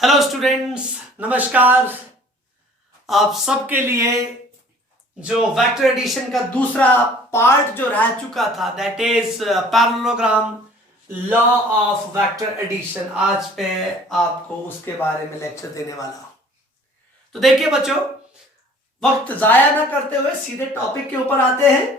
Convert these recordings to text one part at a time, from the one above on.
Hello students, नमस्कार। आप सबके लिए जो वेक्टर एडिशन का दूसरा पार्ट जो रह चुका था, that is parallelogram law of vector addition, आज पे आपको उसके बारे में लेक्चर देने वाला हूं। तो देखिए बच्चों, वक्त जाया ना करते हुए सीधे टॉपिक के ऊपर आते हैं।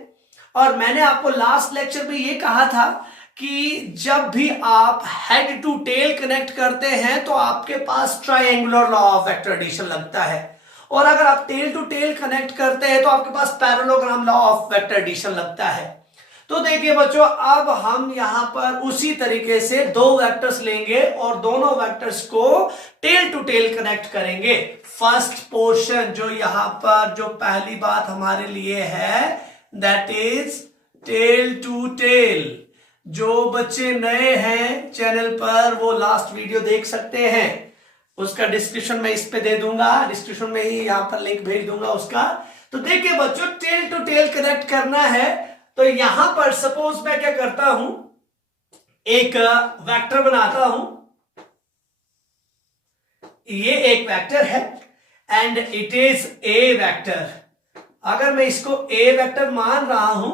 और मैंने आपको लास्ट लेक्चर में ये कहा था कि जब भी आप हेड टू टेल कनेक्ट करते हैं तो आपके पास triangular law of vector addition लगता है, और अगर आप टेल टू टेल कनेक्ट करते हैं तो आपके पास parallelogram law of vector addition लगता है। तो देखिए बच्चों, अब हम यहां पर उसी तरीके से दो वेक्टर्स लेंगे और दोनों वेक्टर्स को टेल टू टेल कनेक्ट करेंगे। फर्स्ट पोर्शन जो यहां पर जो पहली बात हमारे लिए है, that is tail to tail. जो बच्चे नए हैं चैनल पर वो लास्ट वीडियो देख सकते हैं, उसका डिस्क्रिप्शन में इस पे दे दूंगा, डिस्क्रिप्शन में ही यहां पर लिंक भेज दूंगा उसका। तो देखिए बच्चों, टेल टू टेल कनेक्ट करना है तो यहां पर सपोज मैं क्या करता हूं, एक वेक्टर बनाता हूं। ये एक वेक्टर है and it is a vector. अगर मैं इसको ए वेक्टर मान रहा हूं,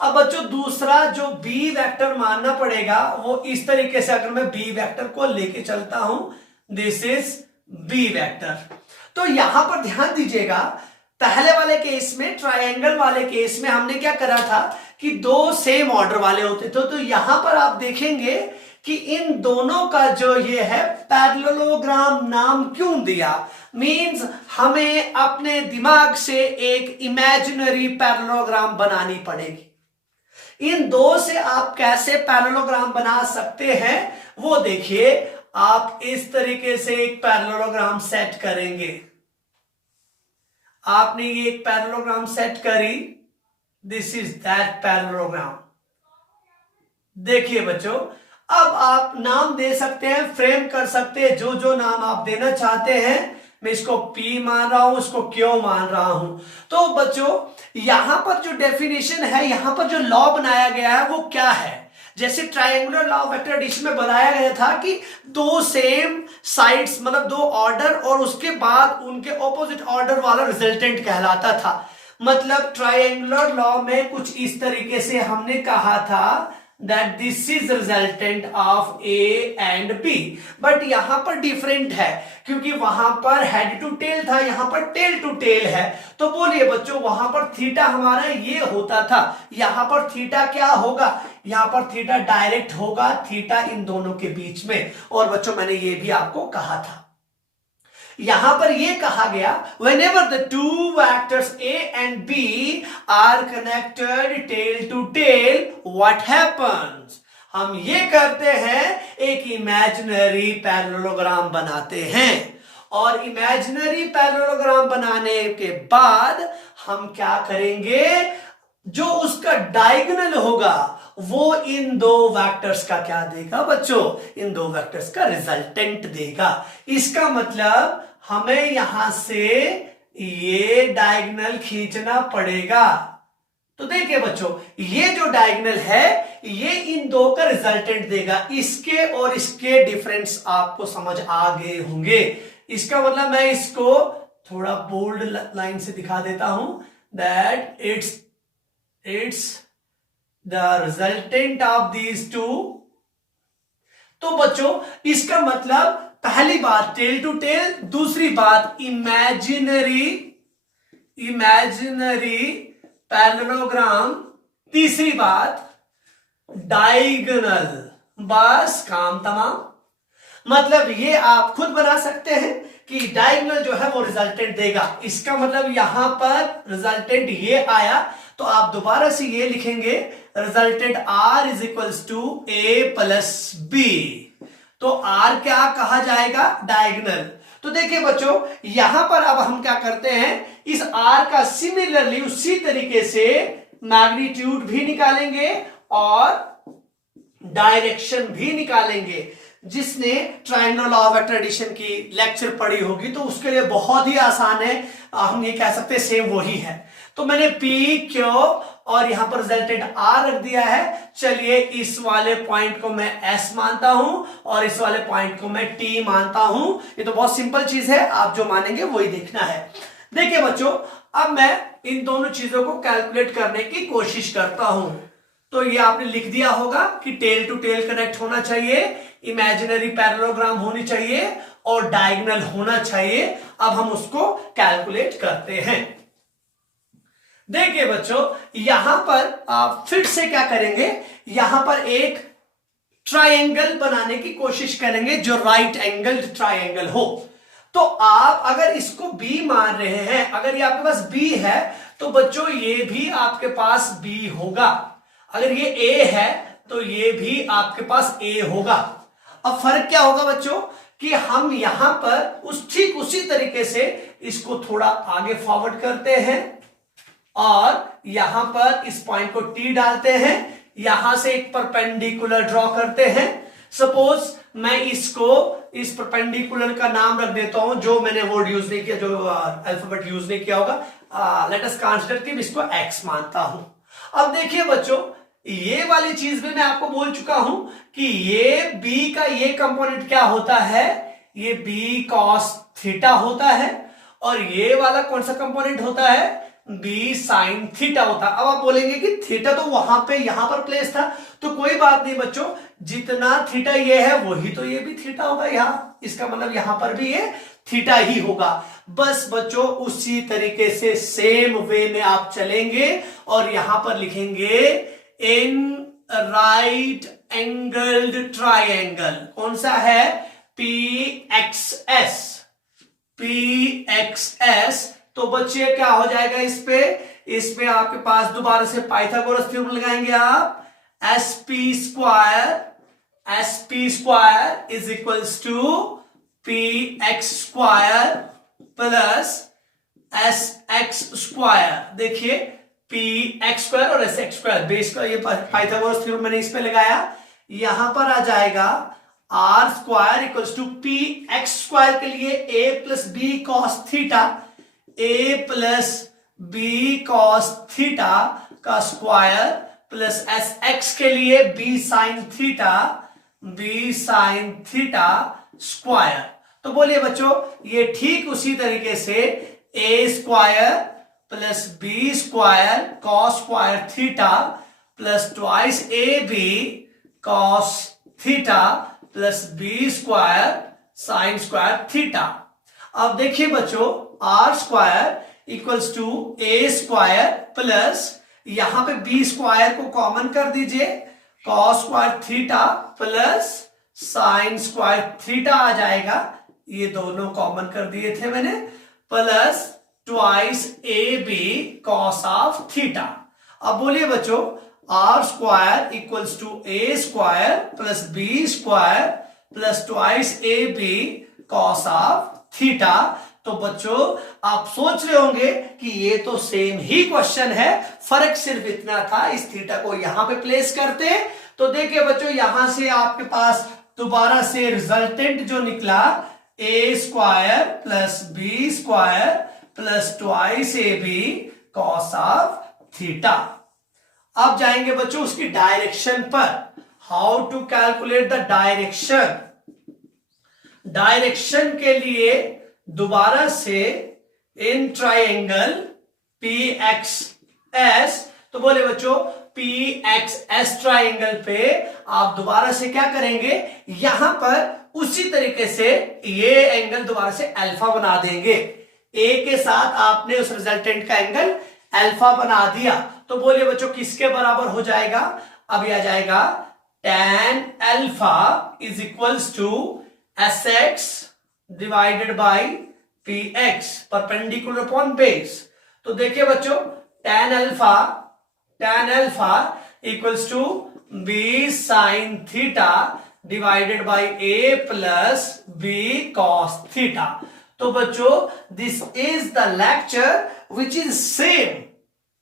अब बच्चों दूसरा जो बी वेक्टर मानना पड़ेगा वो इस तरीके से, अगर मैं बी वेक्टर को लेके चलता हूं, दिस इज बी वेक्टर। तो यहां पर ध्यान दीजिएगा, पहले वाले केस में, ट्रायंगल वाले केस में हमने क्या करा था कि दो सेम ऑर्डर वाले होते थे। तो यहां पर आप देखेंगे कि इन दोनों का जो ये है पैरेललोग्राम नाम क्यों दिया, मींस हमें अपने दिमाग से एक इमेजिनरी पैरेललोग्राम बनानी पड़ेगी। इन दो से आप कैसे पैरेललोग्राम बना सकते हैं वो देखिए। आप इस तरीके से एक पैरेललोग्राम सेट करेंगे। आपने ये एक पैरेललोग्राम सेट करी, दिस इज दैट पैरेललोग्राम। देखिए बच्चों, अब आप नाम दे सकते हैं, फ्रेम कर सकते हैं, जो जो नाम आप देना चाहते हैं। मैं इसको P मान रहा हूं, इसको Q मान रहा हूं। तो बच्चों यहां पर जो डेफिनेशन है, यहां पर जो लॉ बनाया गया है वो क्या है, जैसे triangular law of vector addition में बनाया गया था कि दो सेम साइड्स, मतलब दो ऑर्डर और उसके बाद उनके ऑपोजिट ऑर्डर वाला रिजल्टेंट कहलाता था। मतलब ट्रायंगुलर लॉ में कुछ इस तरीके से हमने कहा था that this is resultant of A and B, but यहां पर डिफरेंट है क्योंकि वहां पर हेड टू टेल था, यहां पर टेल टू टेल है। तो बोलिए बच्चों, वहां पर थीटा हमारा ये होता था, यहां पर थीटा क्या होगा, यहां पर थीटा डायरेक्ट होगा, थीटा इन दोनों के बीच में। और बच्चों मैंने ये भी आपको कहा था, यहां पर ये कहा गया whenever the two vectors A and B are connected tail to tail, what happens? हम ये करते हैं, एक इमेजिनरी पैरेललोग्राम बनाते हैं। और इमेजिनरी पैरेललोग्राम बनाने के बाद हम क्या करेंगे, जो उसका डायगोनल होगा वो इन दो वेक्टर्स का क्या देगा बच्चों, इन दो वेक्टर्स का रिजल्टेंट देगा। इसका मतलब हमें यहां से ये डायगोनल खींचना पड़ेगा। तो देखिए बच्चों, ये जो डायगोनल है ये इन दो का रिजल्टेंट देगा। इसके और इसके डिफरेंस आपको समझ आ गए होंगे। इसका मतलब मैं इसको थोड़ा बोल्ड लाइन से दिखा देता हूं, that it's the resultant of these two. तो बच्चों इसका मतलब पहली बात टेल टू टेल, दूसरी बात इमेजिनरी पैरेललोग्राम, तीसरी बात डायगोनल। बस काम तमाम। मतलब ये आप खुद बना सकते हैं कि डायगोनल जो है वो रिजल्टेंट देगा। इसका मतलब यहां पर रिजल्टेंट ये आया तो आप दोबारा से ये लिखेंगे, resultant R is equals to A plus B। तो R क्या कहा जाएगा, डायगोनल। तो देखिए बच्चों, यहां पर अब हम क्या करते हैं, इस R का सिमिलरली उसी तरीके से मैग्नीट्यूड भी निकालेंगे और डायरेक्शन भी निकालेंगे। जिसने triangular law of vector addition की लेक्चर पढ़ी होगी तो उसके लिए बहुत ही आसान है, हम ये कह सकते हैं सेम वही है। तो मैंने P, Q और यहां पर रिजल्टेंट आर रख दिया है। चलिए इस वाले पॉइंट को मैं एस मानता हूं और इस वाले पॉइंट को मैं टी मानता हूं। ये तो बहुत सिंपल चीज है, आप जो मानेंगे वही देखना है। देखिए बच्चों, अब मैं इन दोनों चीजों को कैलकुलेट करने की कोशिश करता हूं। तो ये आपने लिख दिया होगा कि टेल टू टेल कनेक्ट होना चाहिए, इमेजिनरी पैरेललोग्राम होनी चाहिए और डायगोनल होना चाहिए। अब हम उसको कैलकुलेट करते हैं। देखिए बच्चों, यहां पर आप फिर से क्या करेंगे, यहां पर एक ट्रायंगल बनाने की कोशिश करेंगे जो राइट एंगल्ड ट्रायंगल हो। तो आप अगर इसको बी मान रहे हैं, अगर ये आपके पास बी है तो बच्चों ये भी आपके पास बी होगा। अगर ये ए है तो ये भी आपके पास ए होगा। अब फर्क क्या होगा बच्चों कि हम यहां पर ठीक उसी तरीके से इसको थोड़ा आगे फॉरवर्ड करते हैं और यहां पर इस पॉइंट को टी डालते हैं, यहां से एक परपेंडिकुलर ड्रॉ करते हैं। सपोज मैं इसको इस परपेंडिकुलर का नाम रख देता हूं, जो मैंने वर्ड यूज नहीं किया, जो अल्फाबेट यूज नहीं किया होगा। लेट अस कंसीडर कि इसको एक्स मानता हूं। अब देखिए बच्चों, ये वाली चीज भी मैं आपको बोल चुका हूं कि ये बी का ये कंपोनेंट क्या होता है, ये बी कॉस थीटा होता है और ये वाला कौन सा कंपोनेंट होता है, बी साइन थीटा होता है। अब आप बोलेंगे कि थीटा तो वहां पे यहां पर प्लेस था, तो कोई बात नहीं बच्चों, जितना थीटा ये है वही तो ये भी थीटा होगा यहां, इसका मतलब यहां पर भी ये थीटा ही होगा। बस बच्चों उसी तरीके से सेम वे में आप चलेंगे और यहां पर लिखेंगे इन राइट एंगल्ड ट्रायंगल, कौन सा है, PXS। PXS तो बच्चे क्या हो जाएगा, इस पे आपके पास दोबारा से पाइथागोरस थ्योरम लगाएंगे आप। SP square is equals to PX square plus SX square. देखिए PX स्क्वायर और SX स्क्वायर बेस का ये पाइथागोरस थ्योरम मैंने इस पे लगाया, यहां पर आ जाएगा R square equals to PX square के लिए A plus b cos theta, A plus b cos theta का स्क्वायर प्लस SX के लिए B साइन थीटा स्क्वायर। तो बोलिए बच्चों, ये ठीक उसी तरीके से A square plus B square cos square theta plus twice AB cos theta plus B square sine square theta. अब देखिए बच्चों, R square equals to A square plus यहां पे बी स्क्वायर को कॉमन कर दीजिए, cos square theta plus sine square theta आ जाएगा, ये दोनों कॉमन कर दिए थे मैंने, plus twice A B cos of theta. अब बोलिए बच्चों, R square equals to A square plus B square plus twice A B cos of theta. तो बच्चों आप सोच रहे होंगे कि ये तो सेम ही क्वेश्चन है, फर्क सिर्फ इतना था इस थीटा को यहां पे प्लेस करते। तो देखिए बच्चों, यहां से आपके पास दोबारा से रिजल्टेंट जो निकला, A square plus B square plus twice A B cos of theta. अब जाएंगे बच्चों उसकी डायरेक्शन पर, how to calculate the direction. Direction के लिए दोबारा से इन ट्रायंगल PXS, तो बोले बच्चों PXS ट्रायंगल पे आप दोबारा से क्या करेंगे, यहां पर उसी तरीके से ये एंगल दोबारा से अल्फा बना देंगे। A के साथ आपने उस रिजल्टेंट का एंगल अल्फा बना दिया, तो बोलिए बच्चों किसके बराबर हो जाएगा, अब यह आ जाएगा tan alpha is equals to SX divided by PX perpendicular upon base. तो देखिए बच्चों, tan alpha equals to B sine theta divided by A plus B cos theta. तो बच्चों this is the lecture which is same,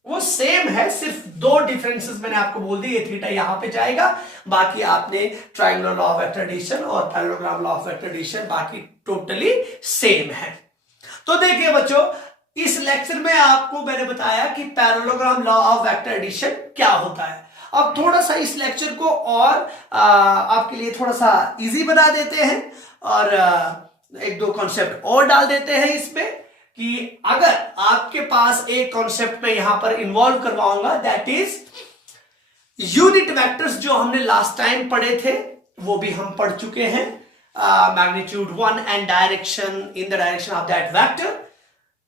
वो same है, सिर्फ दो differences मैंने आपको बोल दी, ये थीटा यहां पे जाएगा, बाकी आपने triangular law of vector addition और parallelogram law of vector addition बाकी टोटली सेम है। तो देखिए बच्चों, इस लेक्चर में आपको मैंने बताया कि parallelogram law of vector addition क्या होता है। अब थोड़ा सा इस लेक्चर को और आपके लिए थोड़ा सा इजी बना देते हैं और एक दो कॉन्सेप्ट और डाल देते हैं इसमें, कि अगर आपके पास एक कॉन्सेप्ट में यहां पर इन्वॉल्व करवाऊंगा, दैट इज यूनिट वेक्टर्स। जो हमने लास्ट टाइम पढ़े थे वो भी हम पढ़ चुके हैं, magnitude 1 and direction in the direction of that vector.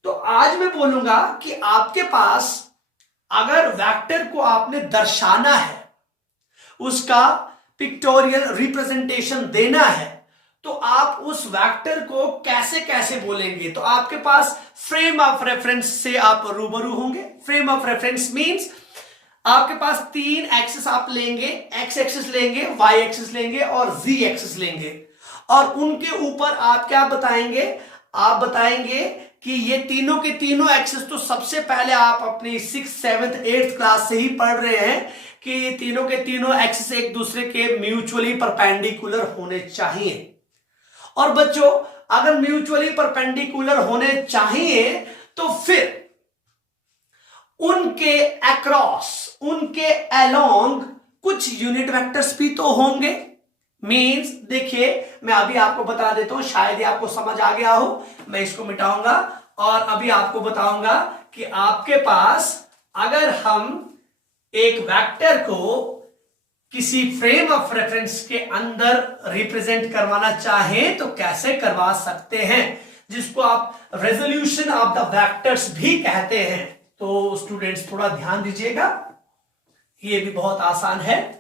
तो आज मैं बोलूंगा कि आपके पास अगर वेक्टर को आपने दर्शाना है, उसका पिक्टोरियल रिप्रेजेंटेशन देना है, तो आप उस वेक्टर को कैसे कैसे बोलेंगे। तो आपके पास फ्रेम ऑफ रेफरेंस से आप रूबरू होंगे। फ्रेम ऑफ रेफरेंस मींस आपके पास तीन एक्सिस आप लेंगे, एक्स एक्सिस लेंगे, वाई एक्सिस लेंगे और जी एक्सिस लेंगे, और उनके ऊपर आप क्या बताएंगे, आप बताएंगे कि ये तीनों के तीनों एक्सिस, तो सबसे पहले आप अपनी 6th 7th 8th क्लास से ही पढ़ रहे हैं कि ये तीनों के तीनों एक्सिस एक दूसरे के म्यूचुअली परपेंडिकुलर होने चाहिए। और बच्चों अगर म्यूचुअली परपेंडिकुलर होने चाहिए तो फिर उनके अक्रॉस, उनके अलोंग कुछ यूनिट वेक्टर्स भी तो होंगे। मींस देखिए मैं अभी आपको बता देता हूं, शायद ही आपको समझ आ गया हो। मैं इसको मिटाऊंगा और अभी आपको बताऊंगा कि आपके पास अगर हम एक वेक्टर को किसी फ्रेम ऑफ रेफरेंस के अंदर रिप्रेजेंट करवाना चाहें तो कैसे करवा सकते हैं, जिसको आप रेजोल्यूशन ऑफ द वेक्टर्स भी कहते हैं। तो स्टूडेंट्स थोड़ा ध्यान दीजिएगा, ये भी बहुत आसान है।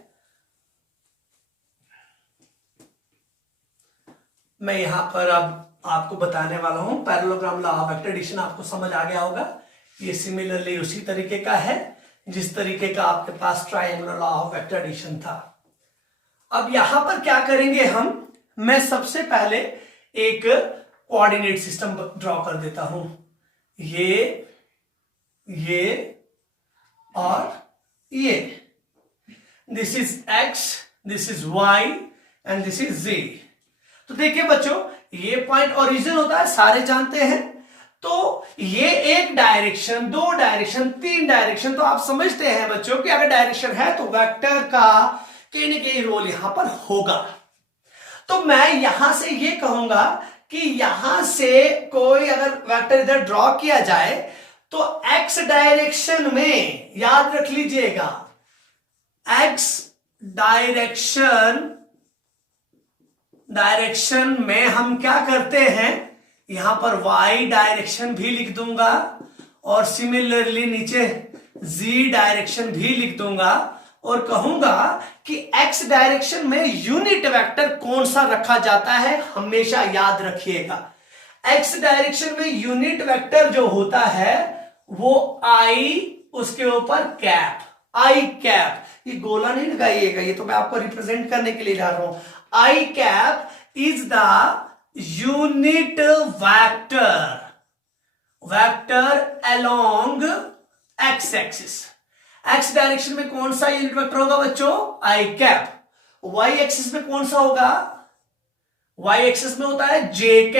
मैं यहां पर अब आपको बताने वाला हूं parallelogram law of vector addition. आपको समझ आ गया होगा, ये सिमिलरली उसी तरीके का है जिस तरीके का आपके पास triangular law of vector addition था। अब यहां पर क्या करेंगे हम, मैं सबसे पहले एक कोऑर्डिनेट सिस्टम ड्रॉ कर देता हूं। ये और ये, this is x, this is y and this is z। तो देखिए बच्चों, ये पॉइंट ओरिजिन होता है, सारे जानते हैं। तो ये एक डायरेक्शन, दो डायरेक्शन, तीन डायरेक्शन, तो आप समझते हैं बच्चों कि अगर डायरेक्शन है तो वेक्टर का कहीं ना कहीं रोल यहां पर होगा। तो मैं यहां से ये कहूंगा कि यहां से कोई अगर वेक्टर इधर ड्रॉ किया जाए तो x डायरेक्शन में, याद रख लीजिएगा, x डायरेक्शन में हम क्या करते हैं, यहां पर y डायरेक्शन भी लिख दूंगा और सिमिलरली नीचे z डायरेक्शन भी लिख दूंगा और कहूंगा कि x डायरेक्शन में यूनिट वेक्टर कौन सा रखा जाता है, हमेशा याद रखिएगा। x डायरेक्शन में यूनिट वेक्टर जो होता है वो i, उसके ऊपर कैप, आई कैप। ये गोला नहीं लगाइएगा, ये तो मैं आपको रिप्रेजेंट करने के लिए जा रहा हूं। I cap is the unit vector along X axis. X direction में कौन सा यूनिट वेक्टर होगा बच्चों, आई कैप। वाई एक्सिस में कौन सा होगा, वाई एक्सिस में होता है जे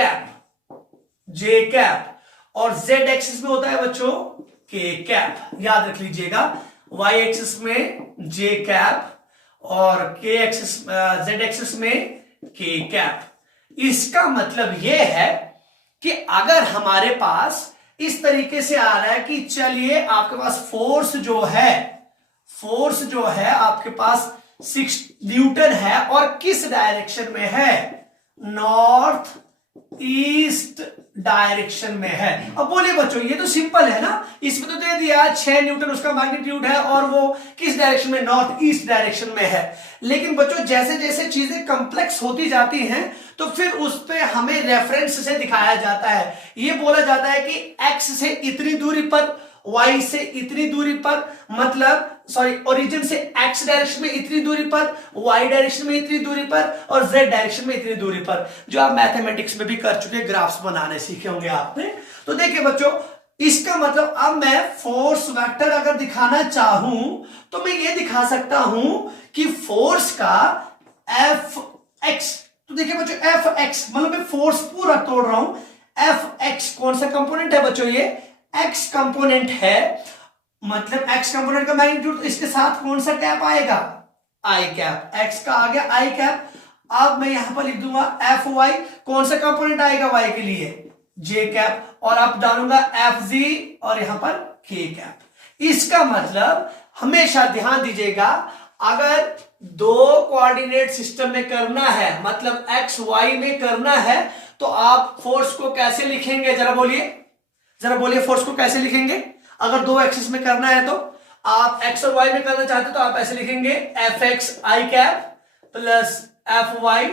कैप, और जेड एक्सिस में होता है बच्चों के कैप। याद रख लीजिएगा, y एक्सिस में j कैप और k एक्सिस, z एक्सिस में k कैप। इसका मतलब यह है कि अगर हमारे पास इस तरीके से आ रहा है कि चलिए आपके पास फोर्स जो है आपके पास 6 न्यूटन है और किस डायरेक्शन में है, नॉर्थ ईस्ट डायरेक्शन में है। अब बोलिए बच्चों, ये तो सिंपल है ना, इसमें तो दे दिया 6 न्यूटन उसका मैग्नीट्यूड है और वो किस डायरेक्शन में, नॉर्थ ईस्ट डायरेक्शन में है। लेकिन बच्चों जैसे जैसे चीजें कॉम्प्लेक्स होती जाती हैं तो फिर उस पे हमें रेफरेंस से दिखाया जाता है। ये बोला जाता है कि x से इतनी दूरी पर, y से इतनी दूरी पर, मतलब ओरिजिन से x डायरेक्शन में इतनी दूरी पर, y डायरेक्शन में इतनी दूरी पर और z डायरेक्शन में इतनी दूरी पर, जो आप मैथमेटिक्स में भी कर चुके, ग्राफ्स बनाने सीखे होंगे आपने। तो देखिए बच्चों, इसका मतलब अब मैं फोर्स वेक्टर अगर दिखाना चाहूं तो मैं ये दिखा सकता हूं कि फोर्स का Fx, तो देखिए बच्चों Fx मतलब मैं फोर्स पूरा तोड़ रहा हूं। Fx कौन सा कंपोनेंट है बच्चों, ये एक्स कंपोनेंट है, मतलब एक्स कंपोनेंट का मैग्नीट्यूड, इसके साथ कौन सा कैप आएगा, आई कैप, एक्स का आ गया आई कैप। अब मैं यहां पर लिख दूंगा एफ वाई, कौन सा कंपोनेंट आएगा वाई के लिए, जे कैप, और अब डालूंगा एफ जी और यहां पर के कैप। इसका मतलब हमेशा ध्यान दीजिएगा, अगर दो कोऑर्डिनेट सिस्टम में करना है, मतलब एक्स वाई में करना है, तो आप फोर्स को कैसे लिखेंगे, जरा बोलिए फोर्स को कैसे लिखेंगे। अगर दो एक्सिस में करना है तो आप एक्स और वाई में करना चाहते हो तो आप ऐसे लिखेंगे F x I cap plus F y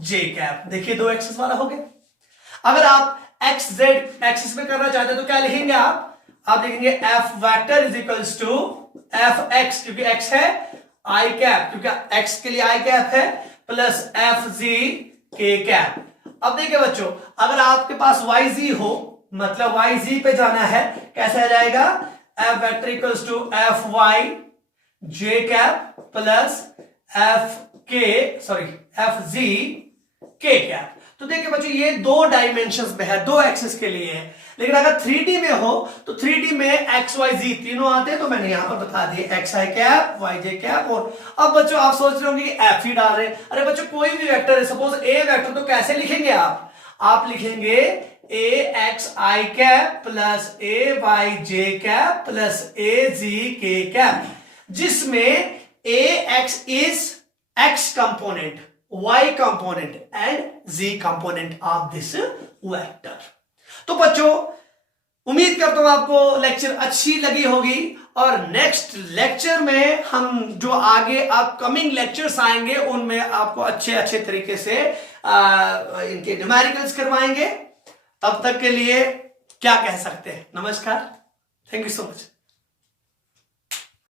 J cap. देखिए दो एक्सिस वाला हो गया। अगर आप एक्स जेड एक्सिस में करना चाहते हो तो क्या लिखेंगे आप लिखेंगे F vector is equals to F x, क्योंकि एक्स है, आई कैप क्योंकि एक्स के लिए आई कैप है, प्लस एफ जी के कैप। अब देखिए बच्चों, अगर आपके पास वाई जी हो, मतलब वाई जी पे जाना है, कैसे आ जाएगा, F vector equals to F y J cap plus F z के कैप। तो देखिए बच्चों, ये दो डायमेंशंस में है, दो एक्सिस के लिए है। लेकिन अगर 3D में हो तो 3D में एक्स वाई जी तीनों आते हैं, तो मैंने यहां पर बता दिए x I cap Y J cap. और अब बच्चों आप सोच रहे होंगे कि एफ ही डाल रहे हैं। अरे बच्चों कोई भी वेक्टर है, सपोज ए वेक्टर, तो कैसे लिखेंगे आप लिखेंगे A X I cap plus A Y J cap plus A Z के कैप, जिसमें A X is X component, y component and z component of this vector। तो बच्चों उम्मीद करता हूं आपको लेक्चर अच्छी लगी होगी, और नेक्स्ट लेक्चर में हम जो आगे अपकमिंग लेक्चर्स आएंगे उनमें आपको अच्छे तरीके से इनके न्यूमेरिकल्स करवाएंगे। तब तक के लिए क्या कह सकते हैं, नमस्कार, थैंक यू सो मच।